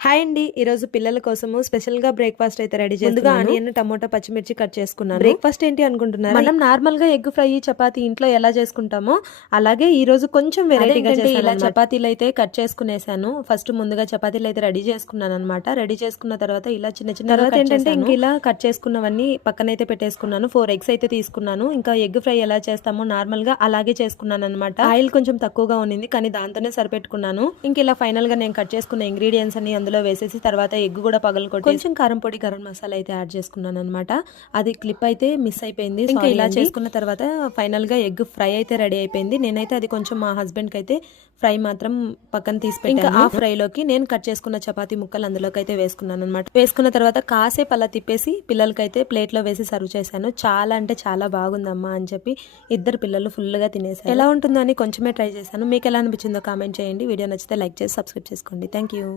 Hi అండి. ఈరోజు పిల్లల కోసము స్పెషల్‌గా బ్రేక్‌ఫాస్ట్ అయితే రెడీ చేస్తున్నాను. ముందుగా ఆనియన్, టమోటా, పచ్చిమిర్చి కట్ చేసుకున్నాను. బ్రేక్‌ఫాస్ట్ ఏంటి అనుకుంటున్నారా? మనం నార్మల్‌గా ఎగ్ ఫ్రై, చపాతీ ఇంట్లో ఎలా చేసుకుంటామో అలాగే ఈరోజు కొంచెం వెరైటీగా చేశాను. ఇలా చపాతీలు అయితే కట్ చేసుకునేసాను. ఫస్ట్ ముందుగా చపాతీలు అయితే రెడీ చేసుకున్నానన్నమాట. రెడీ చేసుకున్న తర్వాత ఇలా చిన్న చిన్న తర్వాత ఏంటంటే ఇంక ఇలా కట్ చేసుకున్నవన్నీ పక్కనైతే పెట్టేసుకున్నాను. 4 ఎగ్స్ అయితే తీసుకున్నాను. ఇంకా ఎగ్ ఫ్రై ఎలా చేస్తామో నార్మల్‌గా అలాగే చేసుకున్నానన్నమాట. ఆయిల్ కొంచెం తక్కువగా ఉన్నింది కానీ దాంతోనే సరిపెట్టుకున్నాను. ఇంక ఇలా ఫైనల్‌గా నేను కట్ చేసుకున్న ఇంగ్రీడియంట్స్ అన్ని అందులో వేసేసి తర్వాత ఎగ్ కూడా పగలగొట్టి కొంచెం కారం పొడి, గరం మసాలా అయితే యాడ్ చేసుకున్నాను అనమాట. అది క్లిప్ అయితే మిస్ అయిపోయింది. ఇంకా ఇలా చేసుకున్న తర్వాత ఫైనల్ గా ఎగ్ ఫ్రై అయితే రెడీ అయిపోయింది. నేనైతే అది కొంచెం మా హస్బెండ్ కి అయితే ఫ్రై మాత్రం పక్కన తీసి పెట్టాను. ఇంకా ఆ ఫ్రై లోకి నేను కట్ చేసుకున్న చపాతీ ముక్కలు అందులోకి అయితే వేసుకున్నాను అనమాట. వేసుకున్న తర్వాత కాసేపు అలా తిప్పేసి పిల్లలకైతే ప్లేట్ లో వేసి సర్వ్ చేశాను. చాలా అంటే చాలా బాగుందమ్మా అని చెప్పి ఇద్దరు పిల్లలు ఫుల్ గా తినేసారు. ఎలా ఉంటుందో అని కొంచెమే ట్రై చేశాను. మీకు ఎలా అనిపించిందో కామెంట్ చేయండి. వీడియో నచ్చితే లైక్ చేసి సబ్స్క్రైబ్ చేసుకోండి. Thank you.